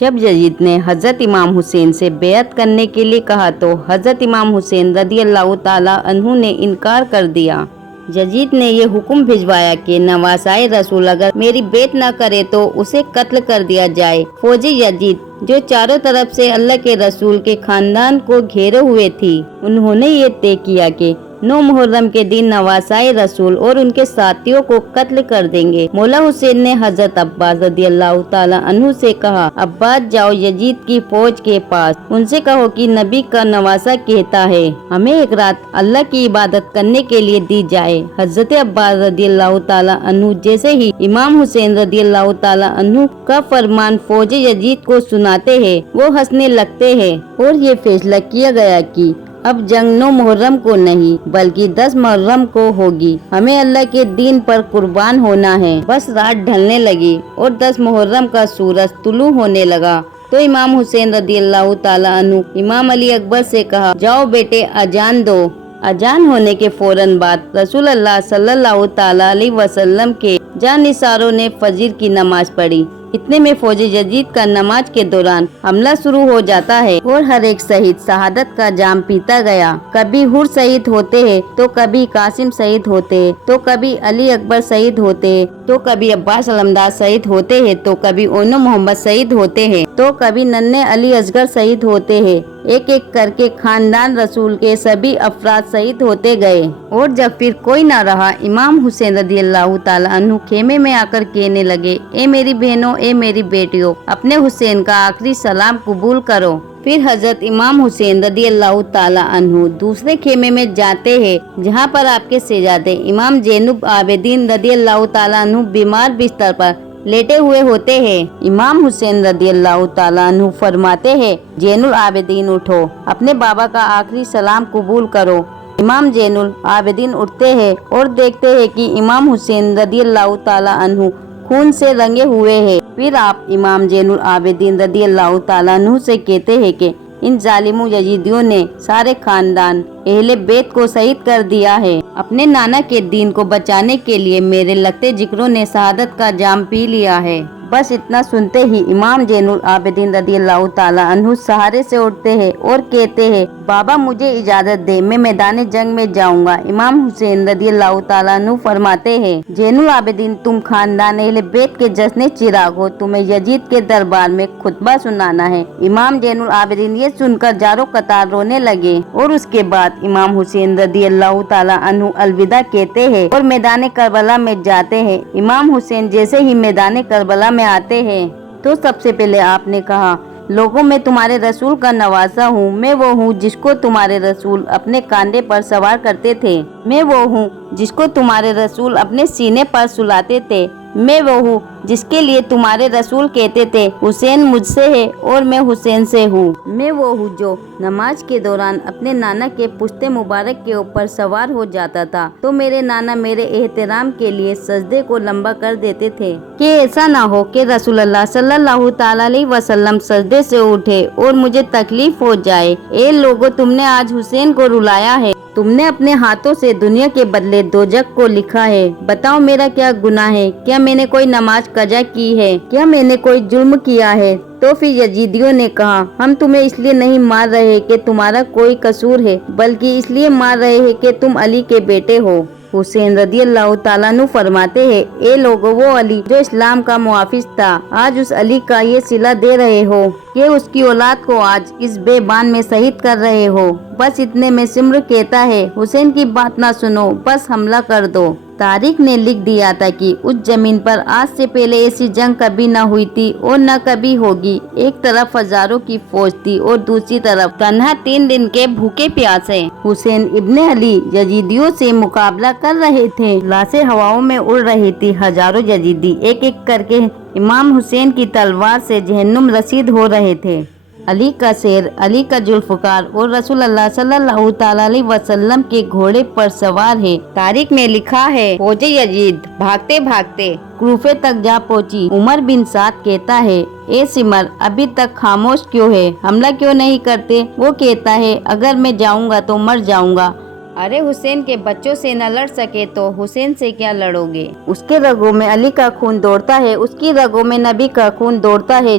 جب یزید نے حضرت امام حسین سے بیعت کرنے کے لیے کہا تو حضرت امام حسین رضی اللہ تعالیٰ عنہ نے انکار کر دیا۔ یزید نے یہ حکم بھجوایا کہ نواسۂ رسول اگر میری بیعت نہ کرے تو اسے قتل کر دیا جائے۔ فوج یزید جو چاروں طرف سے اللہ کے رسول کے خاندان کو گھیرے ہوئے تھی، انہوں نے یہ طے کیا کہ 9 محرم کے دن نواسۂ رسول اور ان کے ساتھیوں کو قتل کر دیں گے۔ مولا حسین نے حضرت عباس رضی اللہ تعالیٰ عنہ سے کہا، عباس جاؤ یزید کی فوج کے پاس، ان سے کہو کہ نبی کا نواسہ کہتا ہے ہمیں ایک رات اللہ کی عبادت کرنے کے لیے دی جائے۔ حضرت عباس رضی اللہ تعالیٰ عنہ جیسے ہی امام حسین رضی اللہ تعالیٰ عنہ کا فرمان فوج یزید کو سناتے ہیں، وہ ہنسنے لگتے ہیں اور یہ فیصلہ کیا گیا کہ اب جنگ 9 محرم کو نہیں بلکہ 10 محرم کو ہوگی، ہمیں اللہ کے دین پر قربان ہونا ہے۔ بس رات ڈھلنے لگی اور 10 محرم کا سورج طلوع ہونے لگا تو امام حسین رضی اللہ تعالیٰ عنہ امام علی اکبر سے کہا، جاؤ بیٹے اذان دو۔ اذان ہونے کے فوراً بعد رسول اللہ صلی اللہ تعالیٰ علیہ وسلم کے جانثاروں نے فجر کی نماز پڑھی۔ اتنے میں فوج یزید کا نماز کے دوران حملہ شروع ہو جاتا ہے اور ہر ایک شہید شہادت کا جام پیتا گیا۔ کبھی حر شہید ہوتے ہیں تو کبھی قاسم شہید ہوتے ہیں تو کبھی علی اکبر شہید ہوتے ہیں تو کبھی عباس علمدار شہید ہوتے ہیں تو کبھی اونو محمد شہید ہوتے ہیں تو کبھی ننھے علی اصغر شہید ہوتے ہیں۔ ایک ایک کر کے خاندان رسول کے سبھی افراد شہید ہوتے گئے اور جب پھر کوئی نہ رہا، امام حسین رضی اللہ تعالیٰ عنہ خیمے میں آ کر کہنے لگے، اے میری بہنوں، اے میری بیٹیوں، اپنے حسین کا آخری سلام قبول کرو۔ پھر حضرت امام حسین رضی اللہ تعالیٰ عنہ دوسرے خیمے میں جاتے ہیں جہاں پر آپ کے شہزادے امام زین العابدین رضی اللہ تعالیٰ عنہ بیمار بستر پر لیٹے ہوئے ہوتے ہیں۔ امام حسین رضی اللہ تعالیٰ عنہ فرماتے ہیں، زین العابدین اٹھو، اپنے بابا کا آخری سلام قبول کرو۔ امام زین العابدین اٹھتے ہیں اور دیکھتے ہیں کہ امام حسین رضی اللہ تعالیٰ عنہ خون سے رنگے ہوئے ہیں۔ پھر آپ امام زین العابدین رضی اللہ تعالیٰ عنہ سے کہتے ہیں کہ ان ظالموں یزیدیوں نے سارے خاندان اہل بیت کو شہید کر دیا ہے۔ اپنے نانا کے دین کو بچانے کے لیے میرے لگتے جگروں نے شہادت کا جام پی لیا ہے۔ بس اتنا سنتے ہی امام زین العابدین رضی اللہ تعالیٰ عنہ سہارے سے اٹھتے ہیں اور کہتے ہیں، بابا مجھے اجازت دے، میں میدان جنگ میں جاؤں گا۔ امام حسین رضی اللہ تعالیٰ عنہ فرماتے ہیں، زین العابدین تم خاندان اہل بیت کے جشن چراغ ہو، تمہیں یزید کے دربار میں خطبہ سنانا ہے۔ امام زین العابدین یہ سن کر جارو قطار رونے لگے اور اس کے بعد امام حسین رضی اللہ تعالیٰ عنہ الوداع کہتے ہیں اور میدان کربلا میں جاتے ہیں۔ امام حسین جیسے ہی میدان کربلا میں آتے ہیں تو سب سے پہلے آپ نے کہا، لوگوں میں تمہارے رسول کا نواسہ ہوں، میں وہ ہوں جس کو تمہارے رسول اپنے کاندھے پر سوار کرتے تھے، میں وہ ہوں جس کو تمہارے رسول اپنے سینے پر سلاتے تھے، میں وہ ہوں جس کے لیے تمہارے رسول کہتے تھے، حسین مجھ سے ہے اور میں حسین سے ہوں، میں وہ ہوں جو نماز کے دوران اپنے نانا کے پشت مبارک کے اوپر سوار ہو جاتا تھا تو میرے نانا میرے احترام کے لیے سجدے کو لمبا کر دیتے تھے کہ ایسا نہ ہو کہ رسول اللہ صلی اللہ تعالیٰ علیہ وسلم سجدے سے اٹھے اور مجھے تکلیف ہو جائے۔ اے لوگو، تم نے آج حسین کو رلایا ہے، تم نے اپنے ہاتھوں سے دنیا کے بدلے دوزخ کو لکھا ہے۔ بتاؤ میرا کیا گناہ ہے؟ کیا میں نے کوئی نماز قضا کی ہے؟ کیا میں نے کوئی جرم کیا ہے؟ تو پھر یزیدیوں نے کہا، ہم تمہیں اس لیے نہیں مار رہے کہ تمہارا کوئی قصور ہے بلکہ اس لیے مار رہے ہیں کہ تم علی کے بیٹے ہو۔ حسین رضی اللہ تعالیٰ عنہ فرماتے ہیں، اے لوگو، وہ علی جو اسلام کا محافظ تھا، آج اس علی کا یہ صلہ دے رہے ہو کہ اس کی اولاد کو آج اس بیابان میں شہید کر رہے ہو۔ بس اتنے میں سمر کہتا ہے، حسین کی بات نہ سنو، بس حملہ کر دو۔ تاریخ نے لکھ دیا تھا کہ اس زمین پر آج سے پہلے ایسی جنگ کبھی نہ ہوئی تھی اور نہ کبھی ہوگی۔ ایک طرف ہزاروں کی فوج تھی اور دوسری طرف تنہا 3 دن کے بھوکے پیاسے حسین ابن علی یزیدیوں سے مقابلہ کر رہے تھے۔ لاشیں ہواؤں میں اڑ رہی تھی، ہزاروں یزیدی ایک ایک کر کے امام حسین کی تلوار سے جہنم رسید ہو رہے تھے۔ علی کا شیر، علی کا ذوالفقار اور رسول اللہ صلی اللہ تعالیٰ علیہ وسلم کے گھوڑے پر سوار ہے۔ تاریخ میں لکھا ہے، فوج یزید بھاگتے بھاگتے کوفے تک جا پہنچی۔ عمر بن سعد کہتا ہے، اے سمر، ابھی تک خاموش کیوں ہے؟ حملہ کیوں نہیں کرتے؟ وہ کہتا ہے، اگر میں جاؤں گا تو مر جاؤں گا۔ ارے حسین کے بچوں سے نہ لڑ سکے تو حسین سے کیا لڑو گے؟ اس کے رگوں میں علی کا خون دوڑتا ہے، اس کی رگوں میں نبی کا خون دوڑتا ہے۔